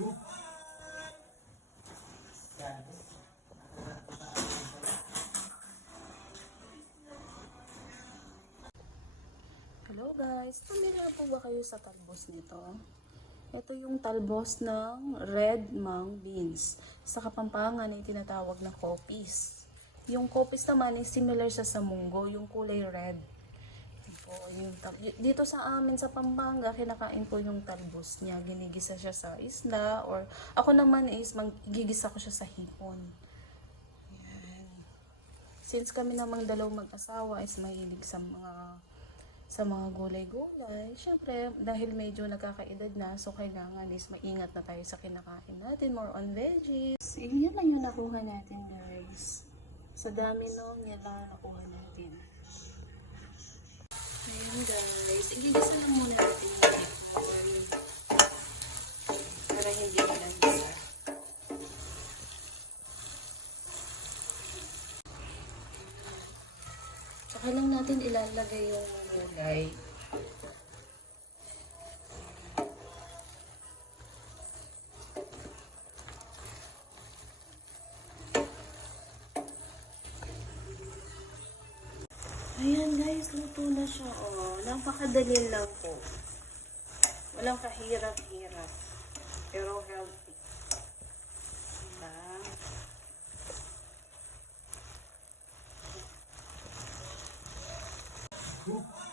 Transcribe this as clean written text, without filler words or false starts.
Hello guys, pamilya po ba kayo sa talbos nito? Ito yung talbos ng red mung beans. Sa Kapampangan ay tinatawag na kopis. Yung kopis naman ay similar sa munggo, yung kulay red. Dito sa amin sa Pampanga, kinakain po yung talbos niya. Ginigisa siya sa isda or ako naman is gigisa ko siya sa hipon. Yan. Since kami namang dalawang mag-asawa is mahilig sa mga gulay-gulay. Siyempre, dahil medyo nagkakaedad na, so kailangan is maingat na tayo sa kinakain natin. More on veggies. Yan lang yung nakuha natin, guys. Sa dami nung yan lang nakuha natin. Ayan, guys. Igigisa lang muna natin yung hipon. Para hindi malangisa. Saka lang natin ilalagay yung gulay. Ayan guys, luto na siya. Oh, napakadali lang po. Walang kahirap-hirap. Pero healthy. Diba?